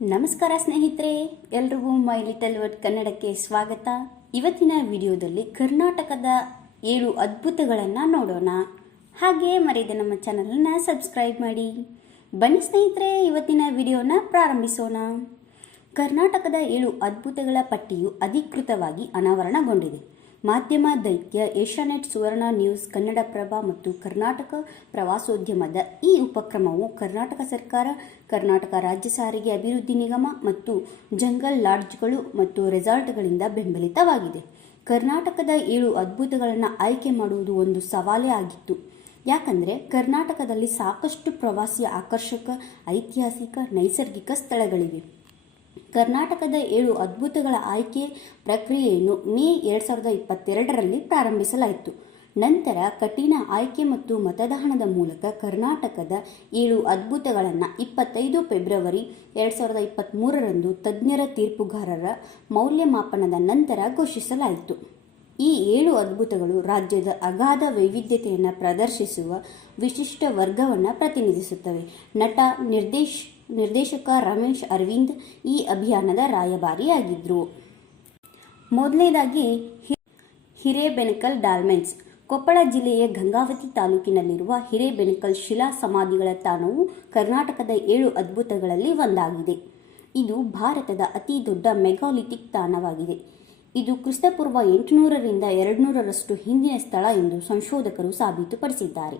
ನಮಸ್ಕಾರ ಸ್ನೇಹಿತರೆ, ಎಲ್ರಿಗೂ ಮೈ ಲಿಟಲ್ ವರ್ಡ್ ಕನ್ನಡಕ್ಕೆ ಸ್ವಾಗತ. ಇವತ್ತಿನ ವಿಡಿಯೋದಲ್ಲಿ ಕರ್ನಾಟಕದ ಏಳು ಅದ್ಭುತಗಳನ್ನು ನೋಡೋಣ. ಹಾಗೆ ಮರೆಯದೆ ನಮ್ಮ ಚಾನಲನ್ನು ಸಬ್ಸ್ಕ್ರೈಬ್ ಮಾಡಿ. ಬನ್ನಿ ಸ್ನೇಹಿತರೆ, ಇವತ್ತಿನ ವಿಡಿಯೋನ ಪ್ರಾರಂಭಿಸೋಣ. ಕರ್ನಾಟಕದ ಏಳು ಅದ್ಭುತಗಳ ಪಟ್ಟಿಯು ಅಧಿಕೃತವಾಗಿ ಅನಾವರಣಗೊಂಡಿದೆ. ಮಾಧ್ಯಮ ದೈತ್ಯ ಏಷ್ಯಾನೆಟ್, ಸುವರ್ಣ ನ್ಯೂಸ್, ಕನ್ನಡಪ್ರಭ ಮತ್ತು ಕರ್ನಾಟಕ ಪ್ರವಾಸೋದ್ಯಮದ ಈ ಉಪಕ್ರಮವು ಕರ್ನಾಟಕ ಸರ್ಕಾರ, ಕರ್ನಾಟಕ ರಾಜ್ಯ ಸಾರಿಗೆ ಅಭಿವೃದ್ಧಿ ನಿಗಮ ಮತ್ತು ಜಂಗಲ್ ಲಾಡ್ಜ್ಗಳು ಮತ್ತು ರೆಸಾರ್ಟ್ಗಳಿಂದ ಬೆಂಬಲಿತವಾಗಿದೆ. ಕರ್ನಾಟಕದ ಏಳು ಅದ್ಭುತಗಳನ್ನು ಆಯ್ಕೆ ಮಾಡುವುದು ಒಂದು ಸವಾಲೇ ಆಗಿತ್ತು. ಯಾಕಂದರೆ ಕರ್ನಾಟಕದಲ್ಲಿ ಸಾಕಷ್ಟು ಪ್ರವಾಸಿ ಆಕರ್ಷಕ, ಐತಿಹಾಸಿಕ, ನೈಸರ್ಗಿಕ ಸ್ಥಳಗಳಿವೆ. ಕರ್ನಾಟಕದ ಏಳು ಅದ್ಭುತಗಳ ಆಯ್ಕೆ ಪ್ರಕ್ರಿಯೆಯನ್ನು ಮೇ ಎರಡು ಸಾವಿರದ ಇಪ್ಪತ್ತೆರಡರಲ್ಲಿ ಪ್ರಾರಂಭಿಸಲಾಯಿತು. ನಂತರ ಕಠಿಣ ಆಯ್ಕೆ ಮತ್ತು ಮತದಾನದ ಮೂಲಕ ಕರ್ನಾಟಕದ ಏಳು ಅದ್ಭುತಗಳನ್ನು ಇಪ್ಪತ್ತೈದು ಫೆಬ್ರವರಿ ಎರಡು ಸಾವಿರದ ಇಪ್ಪತ್ತ್ಮೂರರಂದು ತಜ್ಞರ ತೀರ್ಪುಗಾರರ ಮೌಲ್ಯಮಾಪನದ ನಂತರ ಘೋಷಿಸಲಾಯಿತು. ಈ ಏಳು ಅದ್ಭುತಗಳು ರಾಜ್ಯದ ಅಗಾಧ ವೈವಿಧ್ಯತೆಯನ್ನು ಪ್ರದರ್ಶಿಸುವ ವಿಶಿಷ್ಟ ವರ್ಗವನ್ನು ಪ್ರತಿನಿಧಿಸುತ್ತವೆ. ನಟ, ನಿರ್ದೇಶ್ ನಿರ್ದೇಶಕ ರಮೇಶ್ ಅರವಿಂದ್ ಈ ಅಭಿಯಾನದ ರಾಯಭಾರಿಯಾಗಿದ್ದರು ಮೊದಲನೇದಾಗಿ ಹಿರೇಬೆನಕಲ್ ಡಾಲ್ಮೆನ್ಸ್. ಕೊಪ್ಪಳ ಜಿಲ್ಲೆಯ ಗಂಗಾವತಿ ತಾಲೂಕಿನಲ್ಲಿರುವ ಹಿರೇಬೆನಕಲ್ ಶಿಲಾ ಸಮಾಧಿಗಳ ತಾಣವು ಕರ್ನಾಟಕದ ಏಳು ಅದ್ಭುತಗಳಲ್ಲಿ ಒಂದಾಗಿದೆ. ಇದು ಭಾರತದ ಅತಿ ದೊಡ್ಡ ಮೆಗಾಲಿಥಿಕ್ ತಾಣವಾಗಿದೆ. ಇದು ಕ್ರಿಸ್ತಪೂರ್ವ ಎಂಟುನೂರರಿಂದ ಎರಡುನೂರರಷ್ಟು ಹಿಂದಿನ ಸ್ಥಳ ಎಂದು ಸಂಶೋಧಕರು ಸಾಬೀತುಪಡಿಸಿದ್ದಾರೆ.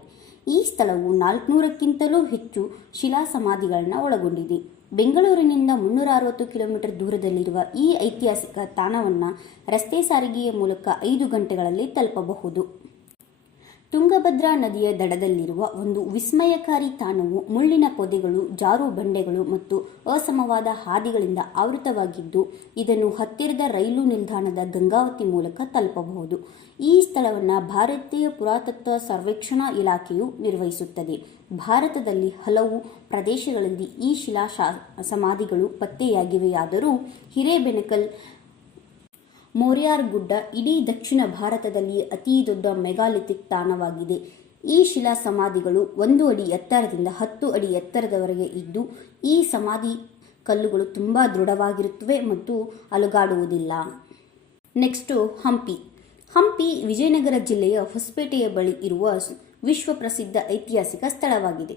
ಈ ಸ್ಥಳವು ನಾಲ್ಕುನೂರಕ್ಕಿಂತಲೂ ಹೆಚ್ಚು ಶಿಲಾ ಸಮಾಧಿಗಳನ್ನು ಒಳಗೊಂಡಿದೆ. ಬೆಂಗಳೂರಿನಿಂದ ಮುನ್ನೂರ ಅರವತ್ತು ಕಿಲೋಮೀಟರ್ ದೂರದಲ್ಲಿರುವ ಈ ಐತಿಹಾಸಿಕ ತಾಣವನ್ನು ರಸ್ತೆ ಸಾರಿಗೆಯ ಮೂಲಕ ಐದು ಗಂಟೆಗಳಲ್ಲಿ ತಲುಪಬಹುದು. ತುಂಗಭದ್ರಾ ನದಿಯ ದಡದಲ್ಲಿರುವ ಒಂದು ವಿಸ್ಮಯಕಾರಿ ತಾಣವು ಮುಳ್ಳಿನ ಪೊದೆಗಳು, ಜಾರು ಬಂಡೆಗಳು ಮತ್ತು ಅಸಮವಾದ ಹಾದಿಗಳಿಂದ ಆವೃತವಾಗಿದ್ದು, ಇದನ್ನು ಹತ್ತಿರದ ರೈಲು ನಿಲ್ದಾಣದ ಗಂಗಾವತಿ ಮೂಲಕ ತಲುಪಬಹುದು. ಈ ಸ್ಥಳವನ್ನು ಭಾರತೀಯ ಪುರಾತತ್ವ ಸರ್ವೇಕ್ಷಣಾ ಇಲಾಖೆಯು ನಿರ್ವಹಿಸುತ್ತದೆ. ಭಾರತದಲ್ಲಿ ಹಲವು ಪ್ರದೇಶಗಳಲ್ಲಿ ಈ ಶಿಲಾ ಸಮಾಧಿಗಳು ಪತ್ತೆಯಾಗಿವೆಯಾದರೂ ಹಿರೇಬೆನಕಲ್ ಮೋರ್ಯಾರ್ ಗುಡ್ಡ ಇಡೀ ದಕ್ಷಿಣ ಭಾರತದಲ್ಲಿ ಅತಿ ದೊಡ್ಡ ಮೆಗಾಲಿಥಿಕ್ ತಾಣವಾಗಿದೆ. ಈ ಶಿಲಾ ಸಮಾಧಿಗಳು ಒಂದು ಅಡಿ ಎತ್ತರದಿಂದ ಹತ್ತು ಅಡಿ ಎತ್ತರದವರೆಗೆ ಇದ್ದು, ಈ ಸಮಾಧಿ ಕಲ್ಲುಗಳು ತುಂಬ ದೃಢವಾಗಿರುತ್ತವೆ ಮತ್ತು ಅಲುಗಾಡುವುದಿಲ್ಲ. ನೆಕ್ಸ್ಟು, ಹಂಪಿ. ಹಂಪಿ ವಿಜಯನಗರ ಜಿಲ್ಲೆಯ ಹೊಸಪೇಟೆಯ ಬಳಿ ಇರುವ ವಿಶ್ವ ಪ್ರಸಿದ್ಧ ಐತಿಹಾಸಿಕ ಸ್ಥಳವಾಗಿದೆ.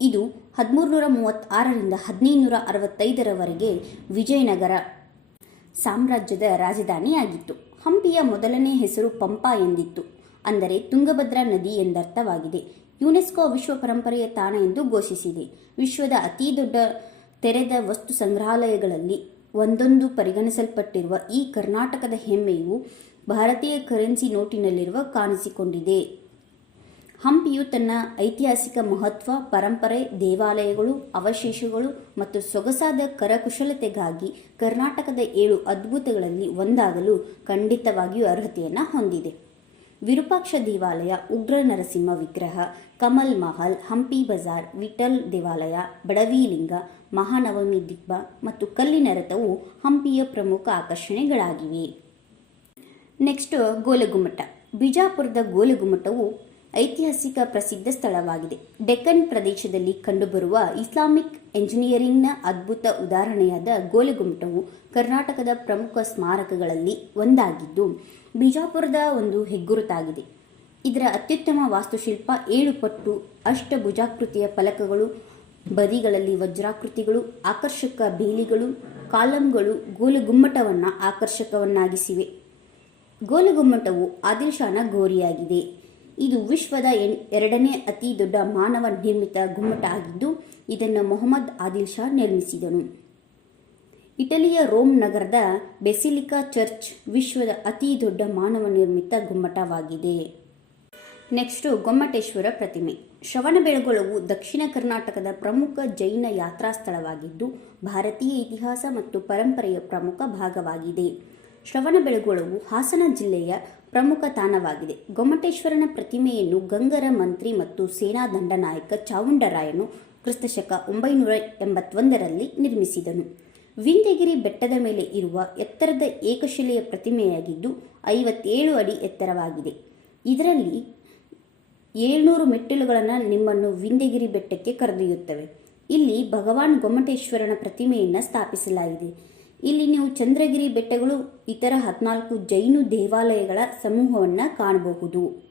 ಇದು ಹದಿಮೂರು ನೂರ ಮೂವತ್ತಾರರಿಂದ ಹದಿನೈದು ನೂರ ಅರವತ್ತೈದರವರೆಗೆ ವಿಜಯನಗರ ಸಾಮ್ರಾಜ್ಯದ ರಾಜಧಾನಿಯಾಗಿತ್ತು. ಹಂಪಿಯ ಮೊದಲನೇ ಹೆಸರು ಪಂಪ ಎಂದಿತ್ತು. ಅಂದರೆ ತುಂಗಭದ್ರಾ ನದಿ ಎಂದರ್ಥವಾಗಿದೆ. ಯುನೆಸ್ಕೋ ವಿಶ್ವ ಪರಂಪರೆಯ ತಾಣ ಎಂದು ಘೋಷಿಸಿದೆ. ವಿಶ್ವದ ಅತಿ ದೊಡ್ಡ ತೆರೆದ ವಸ್ತು ಸಂಗ್ರಹಾಲಯಗಳಲ್ಲಿ ಒಂದೊಂದು ಪರಿಗಣಿಸಲ್ಪಟ್ಟಿರುವ ಈ ಕರ್ನಾಟಕದ ಹೆಮ್ಮೆಯು ಭಾರತೀಯ ಕರೆನ್ಸಿ ನೋಟಿನಲ್ಲಿರುವ ಕಾಣಿಸಿಕೊಂಡಿದೆ. ಹಂಪಿಯು ತನ್ನ ಐತಿಹಾಸಿಕ ಮಹತ್ವ, ಪರಂಪರೆ, ದೇವಾಲಯಗಳು, ಅವಶೇಷಗಳು ಮತ್ತು ಸೊಗಸಾದ ಕರಕುಶಲತೆಗಾಗಿ ಕರ್ನಾಟಕದ ಏಳು ಅದ್ಭುತಗಳಲ್ಲಿ ಒಂದಾಗಲು ಖಂಡಿತವಾಗಿಯೂ ಅರ್ಹತೆಯನ್ನು ಹೊಂದಿದೆ. ವಿರೂಪಾಕ್ಷ ದೇವಾಲಯ, ಉಗ್ರ ನರಸಿಂಹ ವಿಗ್ರಹ, ಕಮಲ್ ಮಹಲ್, ಹಂಪಿ ಬಜಾರ್, ವಿಠಲ್ ದೇವಾಲಯ, ಬಡವಿಲಿಂಗ, ಮಹಾನವಮಿ ದಿಬ್ಬ ಮತ್ತು ಕಲ್ಲಿನ ರಥವು ಹಂಪಿಯ ಪ್ರಮುಖ ಆಕರ್ಷಣೆಗಳಾಗಿವೆ. ನೆಕ್ಸ್ಟ್ ಗೋಲಗುಮ್ಮಟ. ಬಿಜಾಪುರದ ಗೋಲಗುಮ್ಮಟವು ಐತಿಹಾಸಿಕ ಪ್ರಸಿದ್ಧ ಸ್ಥಳವಾಗಿದೆ. ಡೆಕ್ಕನ್ ಪ್ರದೇಶದಲ್ಲಿ ಕಂಡುಬರುವ ಇಸ್ಲಾಮಿಕ್ ಎಂಜಿನಿಯರಿಂಗ್ನ ಅದ್ಭುತ ಉದಾಹರಣೆಯಾದ ಗೋಲೆಗುಮ್ಮಟವು ಕರ್ನಾಟಕದ ಪ್ರಮುಖ ಸ್ಮಾರಕಗಳಲ್ಲಿ ಒಂದಾಗಿದ್ದು, ಬಿಜಾಪುರದ ಒಂದು ಹೆಗ್ಗುರುತಾಗಿದೆ. ಇದರ ಅತ್ಯುತ್ತಮ ವಾಸ್ತುಶಿಲ್ಪ ಏಳು ಪಟ್ಟು ಅಷ್ಟಭುಜಾಕೃತಿಯ ಫಲಕಗಳು, ಬದಿಗಳಲ್ಲಿ ವಜ್ರಾಕೃತಿಗಳು, ಆಕರ್ಷಕ ಬೇಲಿಗಳು, ಕಾಲಂಗಳು ಗೋಲುಗುಮ್ಮಟವನ್ನು ಆಕರ್ಷಕವನ್ನಾಗಿಸಿವೆ. ಗೋಲುಗುಮ್ಮಟವು ಆದಿಲ್ ಗೋರಿಯಾಗಿದೆ. ಇದು ವಿಶ್ವದ ಎರಡನೇ ಅತಿ ದೊಡ್ಡ ಮಾನವ ನಿರ್ಮಿತ ಗುಮ್ಮಟ ಆಗಿದ್ದು, ಇದನ್ನು ಮೊಹಮ್ಮದ್ ಆದಿಲ್ ಶಾ ನಿರ್ಮಿಸಿದನು. ಇಟಲಿಯ ರೋಮ್ ನಗರದ ಬೆಸಿಲಿಕಾ ಚರ್ಚ್ ವಿಶ್ವದ ಅತಿ ದೊಡ್ಡ ಮಾನವ ನಿರ್ಮಿತ ಗುಮ್ಮಟವಾಗಿದೆ. ನೆಕ್ಸ್ಟು ಗೊಮ್ಮಟೇಶ್ವರ ಪ್ರತಿಮೆ. ಶ್ರವಣಬೆಳಗೊಳವು ದಕ್ಷಿಣ ಕರ್ನಾಟಕದ ಪ್ರಮುಖ ಜೈನ ಯಾತ್ರಾ ಸ್ಥಳವಾಗಿದ್ದು, ಭಾರತೀಯ ಇತಿಹಾಸ ಮತ್ತು ಪರಂಪರೆಯ ಪ್ರಮುಖ ಭಾಗವಾಗಿದೆ. ಶ್ರವಣಬೆಳಗೊಳವು ಹಾಸನ ಜಿಲ್ಲೆಯ ಪ್ರಮುಖ ತಾಣವಾಗಿದೆ. ಗೊಮ್ಮಟೇಶ್ವರನ ಪ್ರತಿಮೆಯನ್ನು ಗಂಗರ ಮಂತ್ರಿ ಮತ್ತು ಸೇನಾ ದಂಡನಾಯಕ ಚಾವುಂಡರಾಯನು ಕ್ರಿಸ್ತಶಕ ಒಂಬೈನೂರ ಎಂಬತ್ತೊಂದರಲ್ಲಿ ನಿರ್ಮಿಸಿದನು. ವಿಂಧ್ಯಗಿರಿ ಬೆಟ್ಟದ ಮೇಲೆ ಇರುವ ಎತ್ತರದ ಏಕಶಿಲೆಯ ಪ್ರತಿಮೆಯಾಗಿದ್ದು ಐವತ್ತೇಳು ಅಡಿ ಎತ್ತರವಾಗಿದೆ. ಇದರಲ್ಲಿ ಏಳ್ನೂರು ಮೆಟ್ಟಿಲುಗಳನ್ನು ನಿಮ್ಮನ್ನು ವಿಂಧ್ಯಗಿರಿ ಬೆಟ್ಟಕ್ಕೆ ಕರೆದೊಯ್ಯುತ್ತವೆ. ಇಲ್ಲಿ ಭಗವಾನ್ ಗೊಮ್ಮಟೇಶ್ವರನ ಪ್ರತಿಮೆಯನ್ನು ಸ್ಥಾಪಿಸಲಾಗಿದೆ. ಇಲ್ಲಿ ನೀವು ಚಂದ್ರಗಿರಿ ಬೆಟ್ಟಗಳು, ಇತರ ಹದಿನಾಲ್ಕು ಜೈನು ದೇವಾಲಯಗಳ ಸಮೂಹವನ್ನು ಕಾಣಬಹುದು.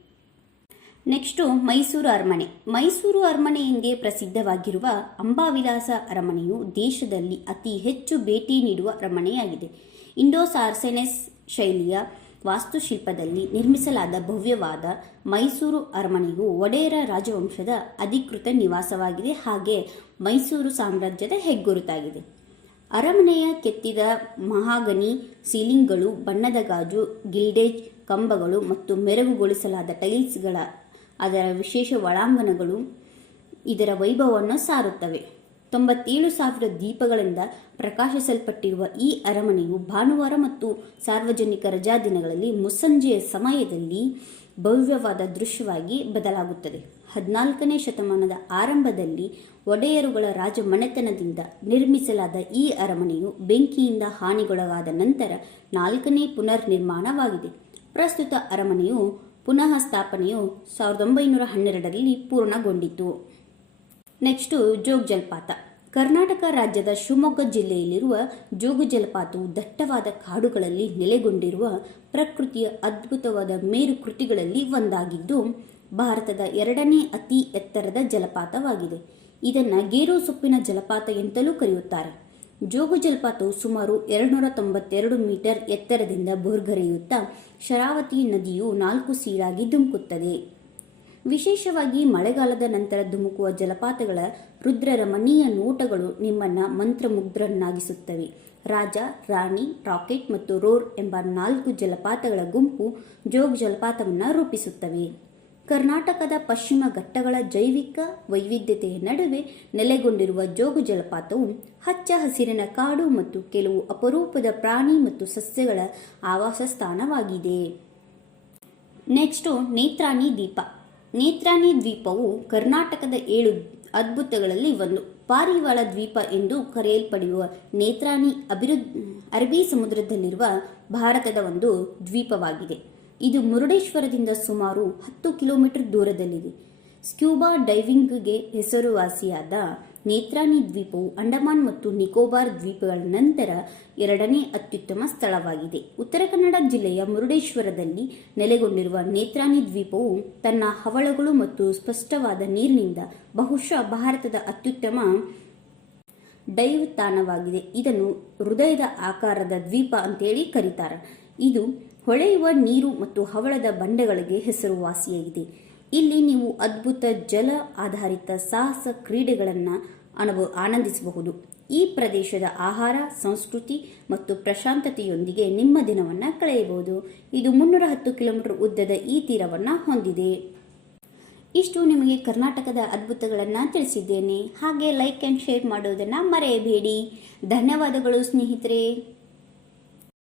ನೆಕ್ಸ್ಟು ಮೈಸೂರು ಅರಮನೆ. ಮೈಸೂರು ಅರಮನೆ ಎಂದೇ ಪ್ರಸಿದ್ಧವಾಗಿರುವ ಅಂಬಾವಿಲಾಸ ಅರಮನೆಯು ದೇಶದಲ್ಲಿ ಅತಿ ಹೆಚ್ಚು ಭೇಟಿ ನೀಡುವ ಅರಮನೆಯಾಗಿದೆ. ಇಂಡೋ ಸಾರ್ಸೆನೆಸ್ ಶೈಲಿಯ ವಾಸ್ತುಶಿಲ್ಪದಲ್ಲಿ ನಿರ್ಮಿಸಲಾದ ಭವ್ಯವಾದ ಮೈಸೂರು ಅರಮನೆಯು ಒಡೆಯರ ರಾಜವಂಶದ ಅಧಿಕೃತ ನಿವಾಸವಾಗಿದೆ. ಹಾಗೆ ಮೈಸೂರು ಸಾಮ್ರಾಜ್ಯದ ಹೆಗ್ಗುರುತಾಗಿದೆ. ಅರಮನೆಯ ಕೆತ್ತಿದ ಮಹಾಗನಿ ಸೀಲಿಂಗ್ಗಳು, ಬಣ್ಣದ ಗಾಜು, ಗಿಲ್ಡೇಜ್ ಕಂಬಗಳು ಮತ್ತು ಮೆರುಗುಗೊಳಿಸಲಾದ ಟೈಲ್ಸ್ಗಳ, ಅದರ ವಿಶೇಷ ಒಳಾಂಗಣಗಳು ಇದರ ವೈಭವವನ್ನು ಸಾರುತ್ತವೆ. ತೊಂಬತ್ತೇಳು ಸಾವಿರ ದೀಪಗಳಿಂದ ಪ್ರಕಾಶಿಸಲ್ಪಟ್ಟಿರುವ ಈ ಅರಮನೆಯು ಭಾನುವಾರ ಮತ್ತು ಸಾರ್ವಜನಿಕ ರಜಾದಿನಗಳಲ್ಲಿ ಮುಸ್ಸಂಜೆಯ ಸಮಯದಲ್ಲಿ ಭವ್ಯವಾದ ದೃಶ್ಯವಾಗಿ ಬದಲಾಗುತ್ತದೆ. ಹದಿನಾಲ್ಕನೇ ಶತಮಾನದ ಆರಂಭದಲ್ಲಿ ಒಡೆಯರುಗಳ ರಾಜಮನೆತನದಿಂದ ನಿರ್ಮಿಸಲಾದ ಈ ಅರಮನೆಯು ಬೆಂಕಿಯಿಂದ ಹಾನಿಗೊಳಗಾದ ನಂತರ ನಾಲ್ಕನೇ ಪುನರ್ನಿರ್ಮಾಣವಾಗಿದೆ. ಪ್ರಸ್ತುತ ಅರಮನೆಯು ಪುನಃ ಸ್ಥಾಪನೆಯು ಸಾವಿರದ ಒಂಬೈನೂರ ಹನ್ನೆರಡರಲ್ಲಿ ಪೂರ್ಣಗೊಂಡಿತು. ನೆಕ್ಸ್ಟು ಜೋಗ್ ಜಲಪಾತ. ಕರ್ನಾಟಕ ರಾಜ್ಯದ ಶಿವಮೊಗ್ಗ ಜಿಲ್ಲೆಯಲ್ಲಿರುವ ಜೋಗ ಜಲಪಾತವು ದಟ್ಟವಾದ ಕಾಡುಗಳಲ್ಲಿ ನೆಲೆಗೊಂಡಿರುವ ಪ್ರಕೃತಿಯ ಅದ್ಭುತವಾದ ಮೇರು ಕೃತಿಗಳಲ್ಲಿ ಒಂದಾಗಿದ್ದು ಭಾರತದ ಎರಡನೇ ಅತಿ ಎತ್ತರದ ಜಲಪಾತವಾಗಿದೆ. ಇದನ್ನು ಗೇರು ಸೊಪ್ಪಿನ ಜಲಪಾತ ಎಂತಲೂ ಕರೆಯುತ್ತಾರೆ. ಜೋಗು ಜಲಪಾತವು ಸುಮಾರು ಎರಡುನೂರ ತೊಂಬತ್ತೆರಡು ಮೀಟರ್ ಎತ್ತರದಿಂದ ಭೋರ್ಗರೆಯುತ್ತಾ ಶರಾವತಿ ನದಿಯು ನಾಲ್ಕು ಸೀಳಾಗಿ ಧುಮುಕುತ್ತದೆ. ವಿಶೇಷವಾಗಿ ಮಳೆಗಾಲದ ನಂತರ ಧುಮುಕುವ ಜಲಪಾತಗಳ ರುದ್ರರಮಣೀಯ ನೋಟಗಳು ನಿಮ್ಮನ್ನ ಮಂತ್ರಮುಗ್ಧರನ್ನಾಗಿಸುತ್ತವೆ. ರಾಜ, ರಾಣಿ, ರಾಕೆಟ್ ಮತ್ತು ರೋರ್ ಎಂಬ ನಾಲ್ಕು ಜಲಪಾತಗಳ ಗುಂಪು ಜೋಗ್ ಜಲಪಾತವನ್ನು ರೂಪಿಸುತ್ತವೆ. ಕರ್ನಾಟಕದ ಪಶ್ಚಿಮ ಘಟ್ಟಗಳ ಜೈವಿಕ ವೈವಿಧ್ಯತೆಯ ನಡುವೆ ನೆಲೆಗೊಂಡಿರುವ ಜೋಗು ಜಲಪಾತವು ಹಚ್ಚ ಹಸಿರಿನ ಕಾಡು ಮತ್ತು ಕೆಲವು ಅಪರೂಪದ ಪ್ರಾಣಿ ಮತ್ತು ಸಸ್ಯಗಳ ಆವಾಸ ಸ್ಥಾನವಾಗಿದೆ ನೆಕ್ಸ್ಟು ನೇತ್ರಾಣಿ ದ್ವೀಪ. ನೇತ್ರಾಣಿ ದ್ವೀಪವು ಕರ್ನಾಟಕದ ಏಳು ಅದ್ಭುತಗಳಲ್ಲಿ ಒಂದು. ಪಾರಿವಾಳ ದ್ವೀಪ ಎಂದು ಕರೆಯಲ್ಪಡುವ ನೇತ್ರಾಣಿ ಅಭಿವೃದ್ಧಿ, ಅರಬ್ಬಿ ಸಮುದ್ರದಲ್ಲಿರುವ ಭಾರತದ ಒಂದು ದ್ವೀಪವಾಗಿದೆ. ಇದು ಮುರುಡೇಶ್ವರದಿಂದ ಸುಮಾರು ಹತ್ತು ಕಿಲೋಮೀಟರ್ ದೂರದಲ್ಲಿದೆ. ಸ್ಕ್ಯೂಬಾ ಡೈವಿಂಗ್ಗೆ ಹೆಸರುವಾಸಿಯಾದ ನೇತ್ರಾನಿ ದ್ವೀಪವು ಅಂಡಮಾನ್ ಮತ್ತು ನಿಕೋಬಾರ್ ದ್ವೀಪಗಳ ನಂತರ ಎರಡನೇ ಅತ್ಯುತ್ತಮ ಸ್ಥಳವಾಗಿದೆ. ಉತ್ತರ ಕನ್ನಡ ಜಿಲ್ಲೆಯ ಮುರುಡೇಶ್ವರದಲ್ಲಿ ನೆಲೆಗೊಂಡಿರುವ ನೇತ್ರಾನಿ ದ್ವೀಪವು ತನ್ನ ಹವಳಗಳು ಮತ್ತು ಸ್ಪಷ್ಟವಾದ ನೀರಿನಿಂದ ಬಹುಶಃ ಭಾರತದ ಅತ್ಯುತ್ತಮ ಡೈವ್ ತಾಣವಾಗಿದೆ ಇದನ್ನು ಹೃದಯದ ಆಕಾರದ ದ್ವೀಪ ಅಂತೇಳಿ ಕರೀತಾರೆ. ಇದು ಹೊಳೆಯುವ ನೀರು ಮತ್ತು ಹವಳದ ಬಂಡೆಗಳಿಗೆ ಹೆಸರುವಾಸಿಯಾಗಿದೆ. ಇಲ್ಲಿ ನೀವು ಅದ್ಭುತ ಜಲ ಆಧಾರಿತ ಸಾಹಸ ಕ್ರೀಡೆಗಳನ್ನು ಅನುಭವ ಆನಂದಿಸಬಹುದು. ಈ ಪ್ರದೇಶದ ಆಹಾರ, ಸಂಸ್ಕೃತಿ ಮತ್ತು ಪ್ರಶಾಂತತೆಯೊಂದಿಗೆ ನಿಮ್ಮ ದಿನವನ್ನು ಕಳೆಯಬಹುದು. ಇದು ಮುನ್ನೂರ ಹತ್ತು ಕಿಲೋಮೀಟರ್ ಉದ್ದದ ಈ ತೀರವನ್ನು ಹೊಂದಿದೆ. ಇಷ್ಟು ನಿಮಗೆ ಕರ್ನಾಟಕದ ಅದ್ಭುತಗಳನ್ನು ತಿಳಿಸಿದ್ದೇನೆ. ಹಾಗೆ ಲೈಕ್ ಆ್ಯಂಡ್ ಶೇರ್ ಮಾಡೋದನ್ನು ಮರೆಯಬೇಡಿ. ಧನ್ಯವಾದಗಳು ಸ್ನೇಹಿತರೆ.